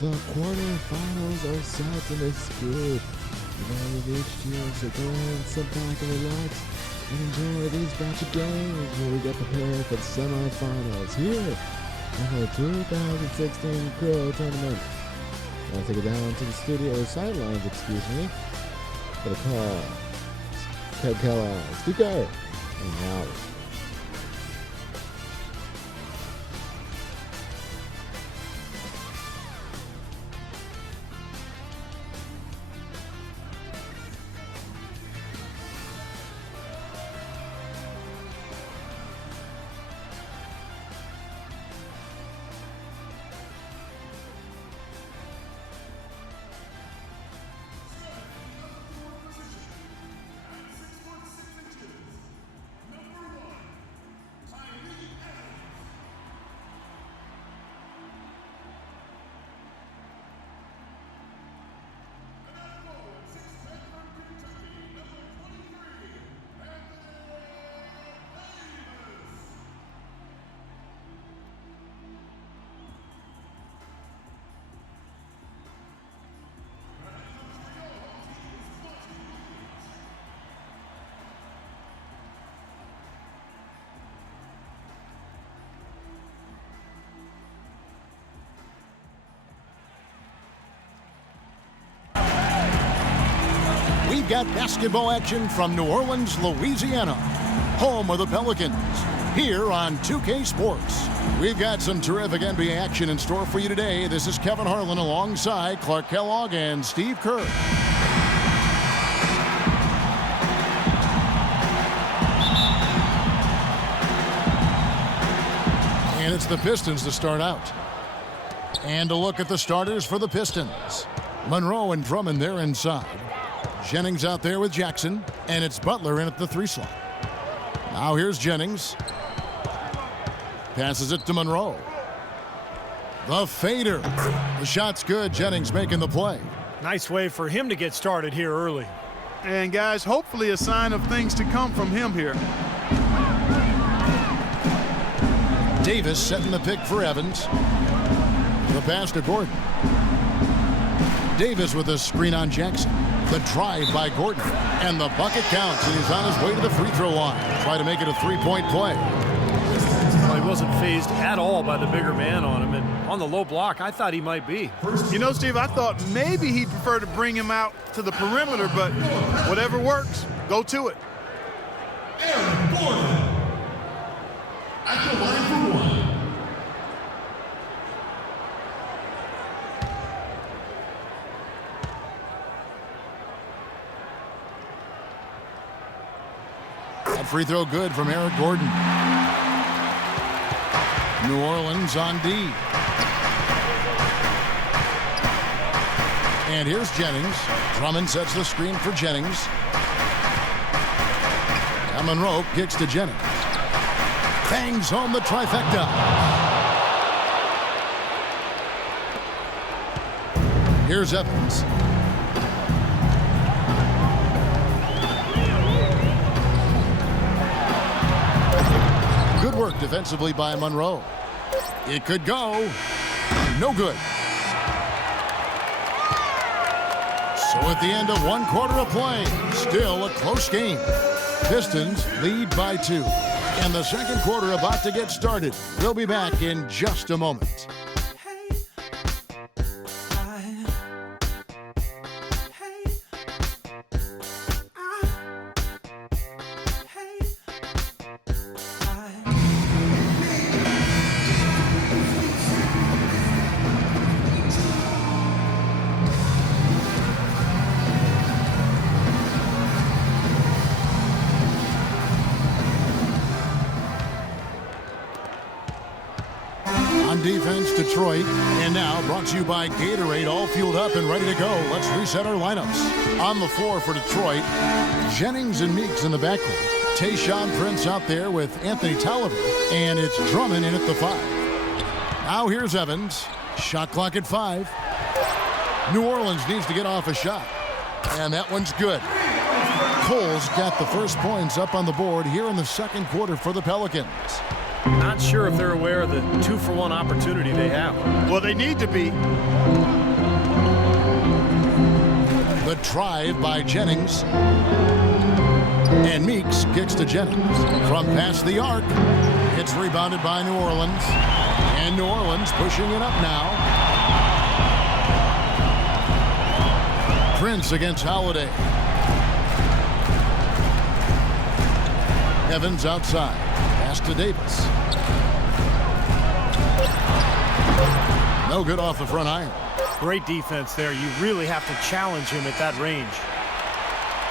The quarterfinals are set and it's good. You've reached here, so go ahead and sit back and relax and enjoy these batch of games while we get prepared for the semifinals here in the 2016 LeCrow tournament. I'll take it down to the studio sidelines, excuse me, for the call. Ted Keller, Steve Kerr, and Howard. We've got basketball action from New Orleans, Louisiana, home of the Pelicans, here on 2K Sports. We've got some terrific NBA action in store for you today. This is Kevin Harlan alongside Clark Kellogg and Steve Kerr. And it's the Pistons to start out. And a look at the starters for the Pistons. Monroe and Drummond there inside. Jennings out there with Jackson, and it's Butler in at the 3 slot. Now here's Jennings. Passes it to Monroe. The fader. The shot's good. Jennings making the play. Nice way for him to get started here early. And guys, hopefully a sign of things to come from him here. Davis setting the pick for Evans. The pass to Gordon. Davis with a screen on Jackson. The drive by Gordon. And the bucket counts, and he's on his way to the free throw line. Try to make it a three-point play. Well, he wasn't fazed at all by the bigger man on him. And on the low block, I thought he might be. You know, Steve, I thought maybe he'd prefer to bring him out to the perimeter, but whatever works, go to it. Aaron Gordon at the line for one. That free throw good from Eric Gordon. New Orleans on D. And here's Jennings. Drummond sets the screen for Jennings. And Monroe kicks to Jennings. Bangs home the trifecta. Here's Evans. Good work defensively by Monroe. It could go. No good. So at the end of 1 quarter of play, still a close game. Pistons lead by 2. And the second quarter about to get started. We'll be back in just a moment. Defense, Detroit, and now brought to you by Gatorade, all fueled up and ready to go. Let's reset our lineups. On the floor for Detroit, Jennings and Meeks in the backcourt. Tayshaun Prince out there with Anthony Tolliver, and it's Drummond in at the 5. Now here's Evans. Shot clock at 5. New Orleans needs to get off a shot, and that one's good. Cole's got the first points up on the board here in the second quarter for the Pelicans. Not sure if they're aware of the 2-for-1 opportunity they have. Well, they need to be. The drive by Jennings. And Meeks kicks to Jennings. From past the arc, it's rebounded by New Orleans. And New Orleans pushing it up now. Prince against Holiday. Evans outside. Pass to Davis. No good off the front iron. Great defense there. You really have to challenge him at that range.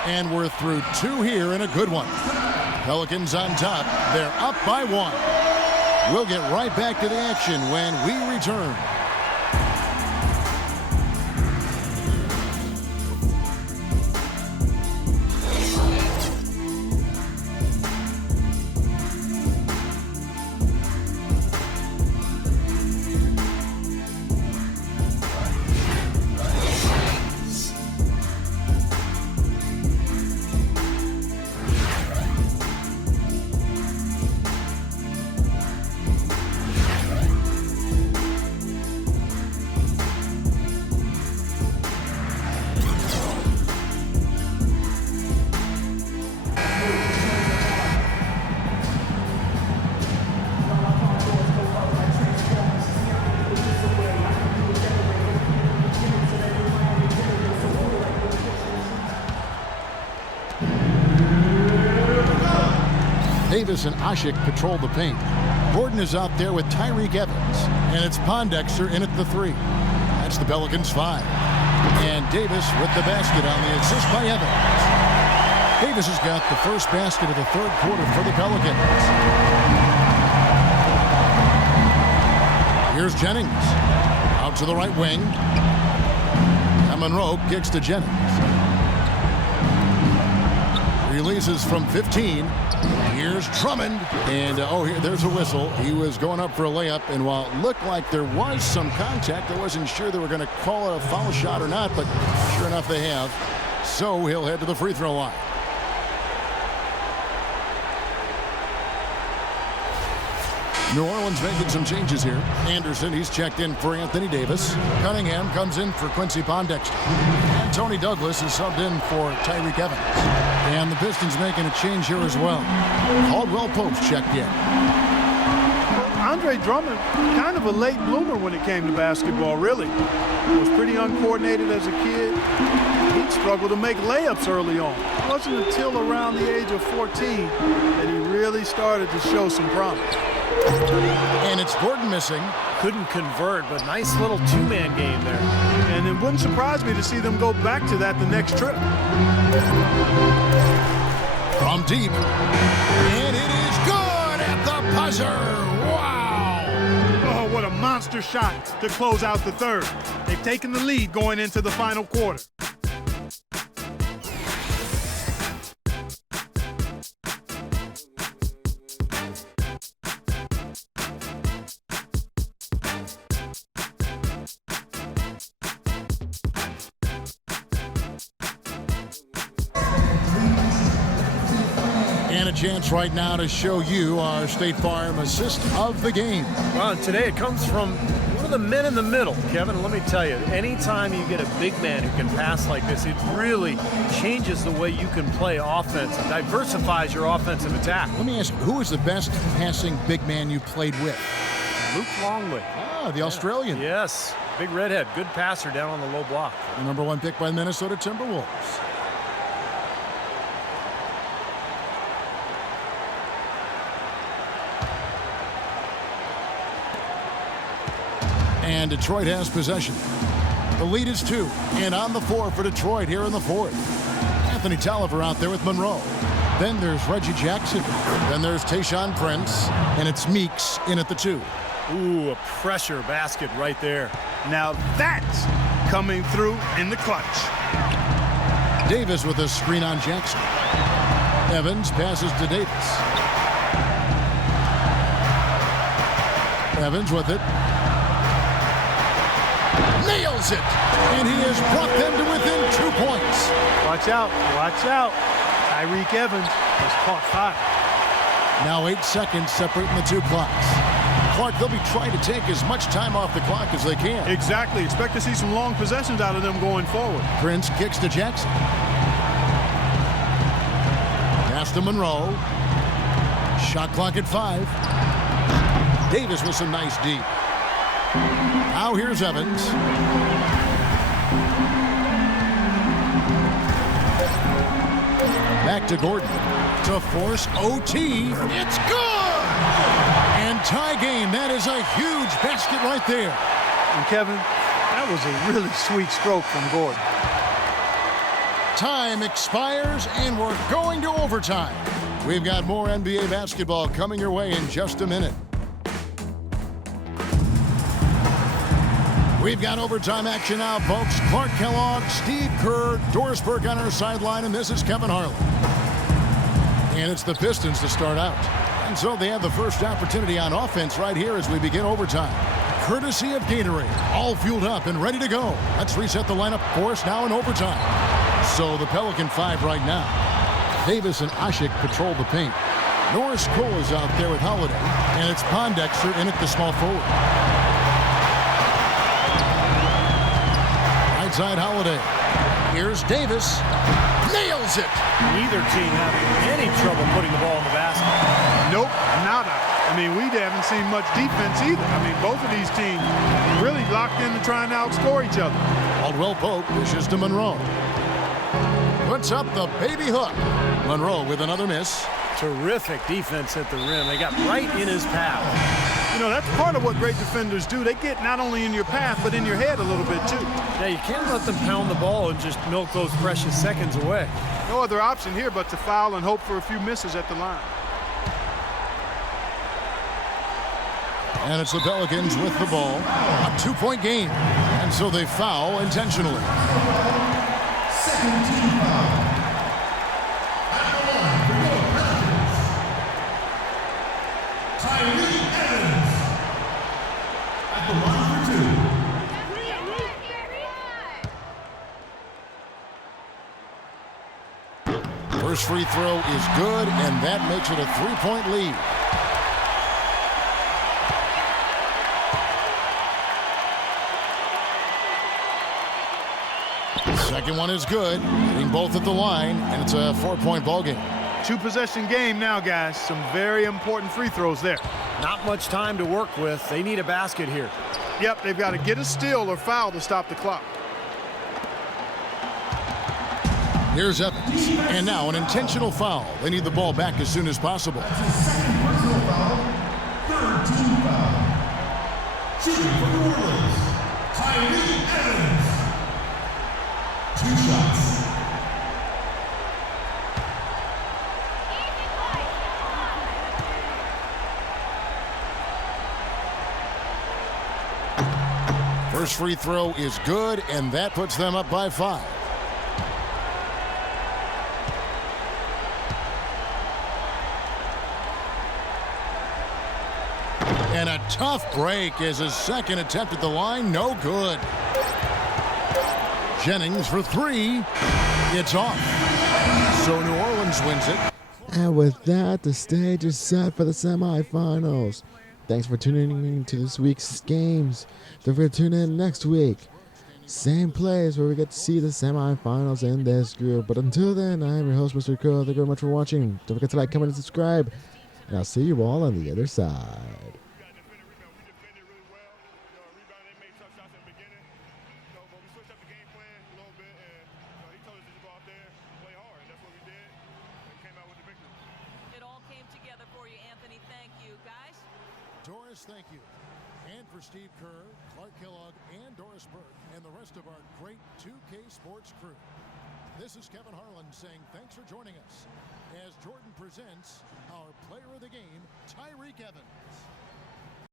And we're through 2 here in a good one. Pelicans on top. They're up by 1. We'll get right back to the action when we return. Davis and Ashik patrol the paint. Gordon is out there with Tyreek Evans. And it's Pondexter in at the 3. That's the Pelicans 5. And Davis with the basket on the assist by Evans. Davis has got the first basket of the 3rd quarter for the Pelicans. Here's Jennings. Out to the right wing. And Monroe kicks to Jennings. Releases from 15. Here's Drummond. And, there's a whistle. He was going up for a layup. And while it looked like there was some contact, I wasn't sure they were going to call a foul shot or not. But sure enough, they have. So he'll head to the free throw line. New Orleans making some changes here. Anderson, he's checked in for Anthony Davis. Cunningham comes in for Quincy Pondexter. And Tony Douglas is subbed in for Tyreek Evans. And the Pistons making a change here as well. Caldwell Pope checked in. Andre Drummond, kind of a late bloomer when it came to basketball, really. Was pretty uncoordinated as a kid. He'd struggle to make layups early on. It wasn't until around the age of 14 that he really started to show some promise. And it's Gordon missing. Couldn't convert, but nice little 2-man game there. And it wouldn't surprise me to see them go back to that the next trip. From deep. And it is good at the buzzer. Wow. Oh, what a monster shot to close out the 3rd. They've taken the lead going into the final quarter. And a chance right now to show you our State Farm assist of the game. Well, today it comes from one of the men in the middle. Kevin, let me tell you, anytime you get a big man who can pass like this, it really changes the way you can play offense. It diversifies your offensive attack. Let me ask you, who is the best passing big man you played with? Luke Longley. Ah, the Australian. Yes, big redhead, good passer down on the low block. The number 1 pick by the Minnesota Timberwolves. And Detroit has possession. The lead is 2. And on the 4 for Detroit here in the 4th. Anthony Tolliver out there with Monroe. Then there's Reggie Jackson. Then there's Tayshaun Prince. And it's Meeks in at the 2. Ooh, a pressure basket right there. Now that's coming through in the clutch. Davis with a screen on Jackson. Evans passes to Davis. Evans with it. Nails it! And he has brought them to within 2 points. Watch out, watch out. Tyreek Evans has caught fire. Now 8 seconds separating the two clocks. Clark, they'll be trying to take as much time off the clock as they can. Exactly. Expect to see some long possessions out of them going forward. Prince kicks to Jackson. Pass to Monroe. Shot clock at 5. Davis with some nice deep. Now here's Evans. Back to Gordon to force OT. It's good! And tie game. That is a huge basket right there. And Kevin, that was a really sweet stroke from Gordon. Time expires and we're going to overtime. We've got more NBA basketball coming your way in just a minute. We've got overtime action now, folks. Clark Kellogg, Steve Kerr, Doris Burke on our sideline, and this is Kevin Harlan. And it's the Pistons to start out. And so they have the first opportunity on offense right here as we begin overtime. Courtesy of Gatorade, all fueled up and ready to go. Let's reset the lineup for us now in overtime. So the Pelican 5 right now. Davis and Ashik patrol the paint. Norris Cole is out there with Holiday, and it's Pondexter in at the small forward. Side Holiday. Here's Davis. Nails it. Neither team having any trouble putting the ball in the basket. Nope, nada. I mean, we haven't seen much defense either. I mean, both of these teams really locked in to try and outscore each other. Caldwell Pope dishes to Monroe. Puts up the baby hook. Monroe with another miss. Terrific defense at the rim. They got right in his path. You know, that's part of what great defenders do. They get not only in your path, but in your head a little bit, too. Yeah, you can't let them pound the ball and just milk those precious seconds away. No other option here but to foul and hope for a few misses at the line. And it's the Pelicans with the ball. A 2-point game. And so they foul intentionally. Second team foul. At the line for your Pelicans, Tyree Evans. At the line for 2. First free throw is good, and that makes it a 3-point lead. Second one is good, hitting both at the line, and it's a 4-point ball game. 2-possession game now, guys. Some very important free throws there. Not much time to work with. They need a basket here. Yep, they've got to get a steal or foul to stop the clock. Here's Evans, and now an intentional foul. They need the ball back as soon as possible. That's his second personal foul. Third team foul. Shooting for New Orleans, Tyree Evans. 2 shots. First free throw is good, and that puts them up by 5. And a tough break as his second attempt at the line, no good. Jennings for 3. It's off. So New Orleans wins it. And with that, the stage is set for the semifinals. Thanks for tuning in to this week's games. Don't forget to tune in next week. Same place where we get to see the semifinals in this group. But until then, I'm your host, Mr. Crow. Thank you very much for watching. Don't forget to like, comment, and subscribe. And I'll see you all on the other side. Doris, thank you. And for Steve Kerr, Clark Kellogg, and Doris Burke, and the rest of our great 2K Sports crew. This is Kevin Harlan saying thanks for joining us as Jordan presents our player of the game, Tyree Evans.